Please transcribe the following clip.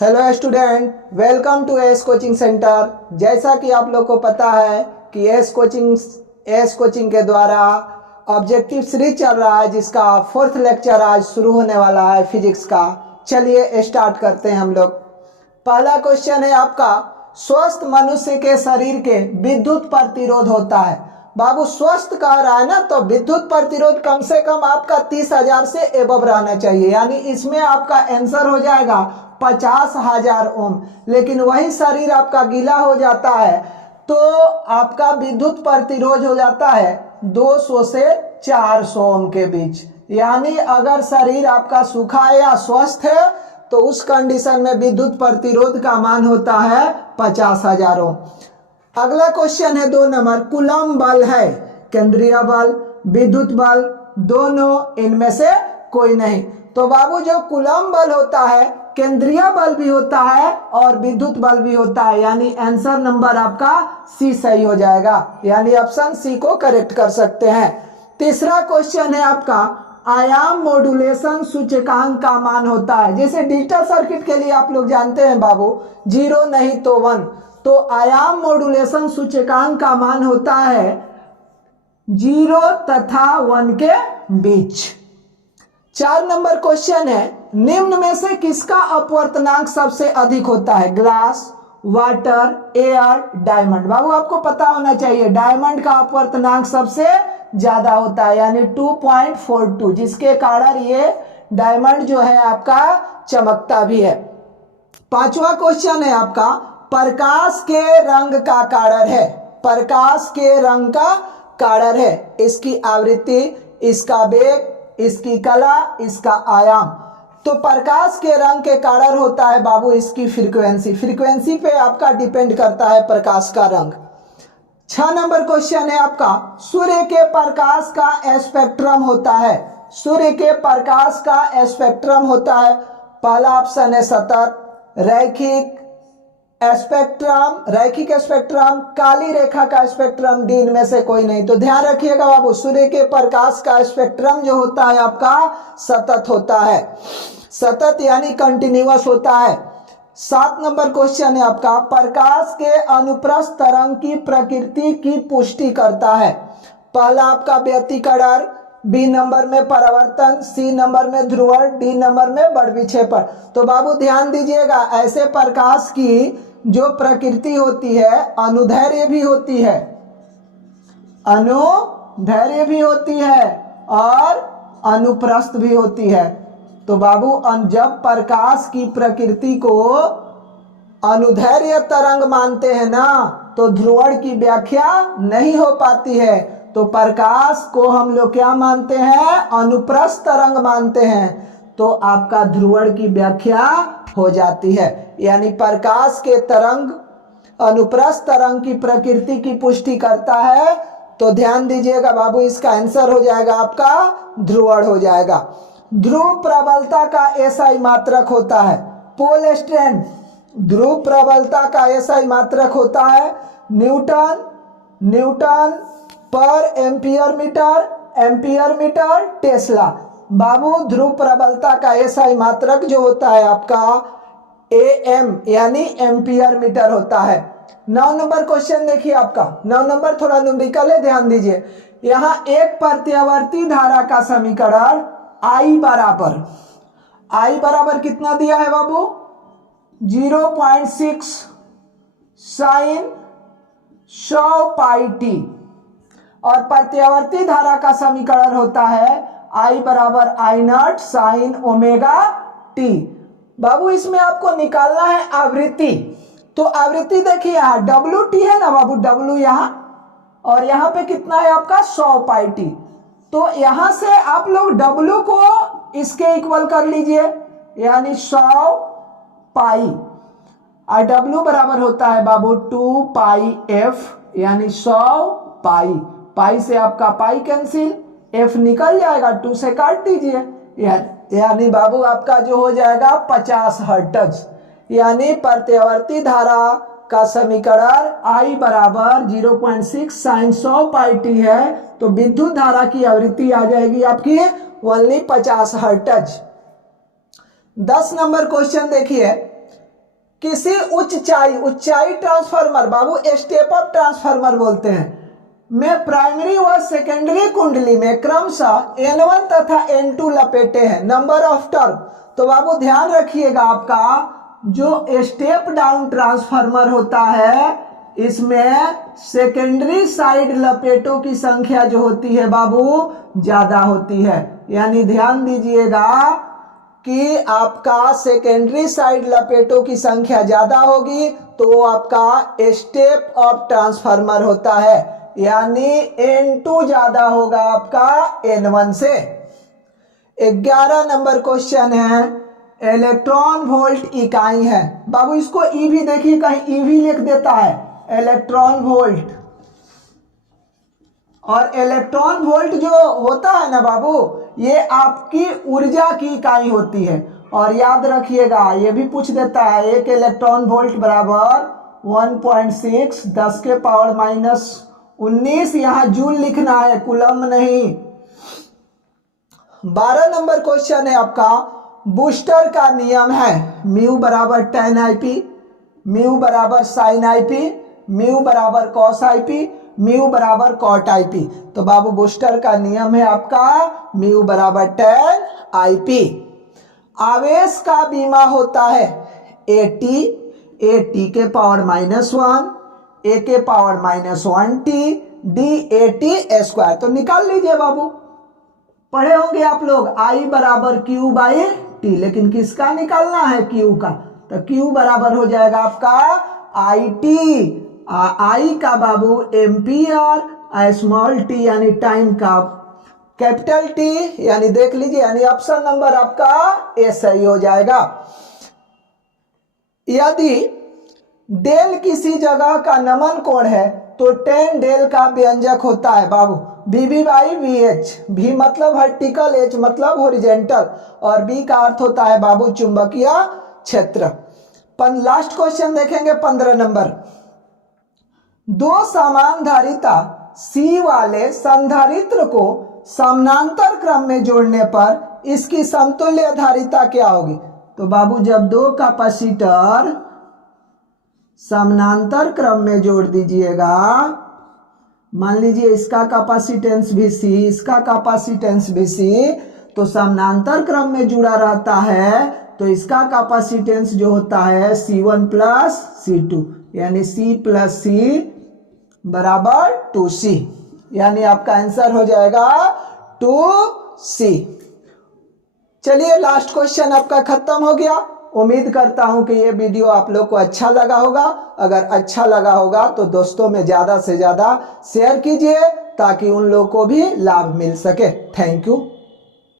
Hello student, welcome to ace coaching centre. जैसा कि आप लोग को पता है कि एस कोचिंग के द्वारा ऑब्जेक्टिव सीरीज चल रहा है, जिसका 4th लेक्चर आज शुरू होने वाला है फिजिक्स का। चलिए स्टार्ट करते हैं हम लोग। पहला क्वेश्चन है आपका, स्वस्थ मनुष्य के शरीर के विद्युत प्रतिरोध होता है। बाबू स्वस्थ कह रहा है ना, तो विद्युत प्रतिरोध कम से कम आपका 30,000 से एबव रहना चाहिए, यानी इसमें आपका आंसर हो जाएगा 50,000 ओम। लेकिन वही शरीर आपका गीला हो जाता है तो आपका विद्युत प्रतिरोध हो जाता है 200 से 400 ओम के बीच। यानी अगर शरीर आपका सूखा है या स्वस्थ है तो उस कंडीशन में विद्युत प्रतिरोध का मान होता है 50,000 ओम। अगला क्वेश्चन है 2 नंबर, कूलम्ब बल है केंद्रीय बल, विद्युत बल, दोनों इनमें से कोई नहीं। तो बाबू जो कूलम्ब बल होता है केंद्रीय बल भी होता है और विद्युत बल भी होता है, यानी आंसर नंबर आपका सी सही हो जाएगा, यानी ऑप्शन सी को करेक्ट कर सकते हैं। तीसरा क्वेश्चन है आपका, आयाम मॉड्यूलेशन सूचकांक का मान होता है। जैसे डिजिटल सर्किट के लिए आप लोग जानते हैं बाबू 0 नहीं तो 1, तो आयाम मॉड्यूलेशन सूचकांक का मान होता है 0 तथा 1 के बीच। 4 नंबर क्वेश्चन है, निम्न में से किसका अपवर्तनांक सबसे अधिक होता है? Glass, water, air, diamond. बाबू आपको पता होना चाहिए डायमंड का अपवर्तनांक सबसे ज्यादा होता है, यानी 2.42, जिसके कारण ये डायमंड जो है आपका चमकता भी है। 5वां क्वेश्चन है आपका, प्रकाश के रंग का कारण है। प्रकाश के रंग का कारण है इसकी आवृत्ति, इसका वेग, इसकी कला, इसका आयाम। तो प्रकाश के रंग के कारण होता है बाबू इसकी फ्रीक्वेंसी। फ्रीक्वेंसी पे आपका डिपेंड करता है प्रकाश का रंग। 6 नंबर क्वेश्चन है आपका, सूर्य के प्रकाश का स्पेक्ट्रम होता है। सूर्य के प्रकाश का स्पेक्ट्रम होता है, पहला ऑप्शन है सतत, रैखिक स्पेक्ट्रम, काली रेखा का स्पेक्ट्रम, डी इनमें से कोई नहीं। तो ध्यान रखिएगा बाबू, सूर्य के प्रकाश का स्पेक्ट्रम जो होता है आपका सतत होता है, सतत यानी कंटिन्यूअस होता है। 7 नंबर क्वेश्चन है आपका, प्रकाश के अनुप्रस्थ तरंग की प्रकृति की पुष्टि करता है। पहला आपका व्यतिकरण, बी नंबर में परावर्तन, सी नंबर में ध्रुवण, डी नंबर में बढ़विक्षेपण। तो बाबू ध्यान दीजिएगा, ऐसे प्रकाश की जो प्रकृति होती है अनुदैर्घ्य भी होती है, अनुदैर्घ्य भी होती है और अनुप्रस्थ भी होती है। तो बाबू जब प्रकाश की प्रकृति को अनुदैर्घ्य तरंग मानते हैं ना, तो ध्रुवण की व्याख्या नहीं हो पाती है। तो प्रकाश को हम लोग क्या मानते हैं? अनुप्रस्थ तरंग मानते हैं, तो आपका ध्रुवण की व्याख्या हो जाती है। यानी प्रकाश के तरंग अनुप्रस्थ तरंग की प्रकृति की पुष्टि करता है। तो ध्यान दीजिएगा बाबू, इसका आंसर हो जाएगा आपका ध्रुवण हो जाएगा। ध्रुव प्रबलता का एसआई मात्रक होता है, पोल स्ट्रेंथ। ध्रुव प्रबलता का एसआई मात्रक होता है न्यूटन पर एम्पियर मीटर टेस्ला। बाबू ध्रुव प्रबलता का एसआई मात्रक जो होता है आपका एम यानी एम्पियर मीटर होता है। 9 नंबर क्वेश्चन देखिए आपका, 9 नंबर थोड़ा न्यूमेरिकल है, ध्यान दीजिए। यहाँ एक प्रत्यावर्ती धारा का समीकरण I बराबर कितना दिया है बाबू? 0.6 साइन 100 पाई टी, और प्रत्यावर्ती धारा का समीकरण होता है I बराबर I0 साइन ओमेगा टी। बाबू इसमें आपको निकालना है आवृत्ति। तो आवृत्ति देखिए यहाँ WT है ना बाबू, W यहाँ, और यहाँ पे कितना है आपका 100 पाई टी। तो यहां से आप लोग W को इसके इक्वल कर लीजिए, यानी 100 पाई, और W बराबर होता है बाबू 2 पाई F, यानी 100 पाई। पाई से आपका पाई कैंसिल, F निकल जाएगा, 2 से काट दीजिए, यानी बाबू आपका जो हो जाएगा 50 हर्ट्ज। यानी प्रत्यावर्ती धारा का समीकरण I बराबर 0.6 साइन 100 पाई टी है, तो विद्युत धारा की आवृत्ति आ जाएगी आपकी ओनली 50 हर्ट्ज। 10 नंबर क्वेश्चन देखिए, किसी ऊंचाई ट्रांसफार्मर, बाबू स्टेप अप ट्रांसफार्मर बोलते हैं, में प्राइमरी व सेकेंडरी कुंडली में क्रमशः N1 तथा N2 लपेटे हैं। नंबर ऑफ टर्न, तो बाबू ध्यान रखिएगा, आपका जो स्टेप डाउन ट्रांसफार्मर होता है इसमें सेकेंडरी साइड लपेटों की संख्या जो होती है बाबू ज्यादा होती है। यानी ध्यान दीजिएगा कि आपका सेकेंडरी साइड लपेटों की संख्या ज्यादा होगी तो आपका स्टेप अप ट्रांसफार्मर होता है, यानी N2 ज्यादा होगा आपका N1 से। 11 नंबर क्वेश्चन है, इलेक्ट्रॉन वोल्ट इकाई है। बाबू इसको ईवी देखिए, कहीं ईवी लिख देता है, इलेक्ट्रॉन वोल्ट। और इलेक्ट्रॉन वोल्ट जो होता है ना बाबू, ये आपकी ऊर्जा की इकाई होती है। और याद रखिएगा, ये भी पूछ देता है, एक इलेक्ट्रॉन वोल्ट बराबर 1.6 10 के पावर -19, यहां जूल लिखना है, कूलम नहीं। 12 नंबर क्वेश्चन है आपका, बूस्टर का नियम है म्यू बराबर tan IP, म्यू बराबर sin IP, म्यू बराबर cos IP, म्यू बराबर cot IP। तो बाबू बूस्टर का नियम है आपका म्यू बराबर tan IP। आवेश का बीमा होता है AT के पावर -1, A के पावर -1T, DAT²। तो निकाल लीजिए बाबू, पढ़े होंगे आप लोग, I बराबर Q/T, लेकिन किसका निकालना है, Q का। तो Q बराबर हो जाएगा आपका IT, I का बाबू एम्पियर, स्मॉल t यानी टाइम का, कैपिटल T यानी देख लीजिए, यानी ऑप्शन नंबर आपका ए सही हो जाएगा। यदि डेल किसी जगह का नमन कोण है तो tan डेल का व्यंजक होता है बाबू VB/VH। V मतलब वर्टिकल, H मतलब हॉरिजॉन्टल, और B का अर्थ होता है बाबू चुंबकीय क्षेत्र। लास्ट क्वेश्चन देखेंगे 15 नंबर। दो समान धारिता C वाले संधारित्र को समानांतर क्रम में जोड़ने पर इसकी समतुल्य धारिता क्या होगी। तो बाबू जब दो कैपेसिटर समानांतर क्रम में जोड़ दीजिएगा, मान लीजिए इसका कैपेसिटेंस भी C, इसका कैपेसिटेंस भी C, तो समानांतर क्रम में जुड़ा रहता है, तो इसका कैपेसिटेंस जो होता है C1 + C2, यानी C + C बराबर 2C, यानी आपका आंसर हो जाएगा 2C। चलिए लास्ट क्वेश्चन आपका खत्म हो गया। उम्मीद करता हूं कि ये वीडियो आप लोग को अच्छा लगा होगा। अगर अच्छा लगा होगा तो दोस्तों में ज़्यादा से ज़्यादा शेयर कीजिए ताकि उन लोगों को भी लाभ मिल सके। Thank you.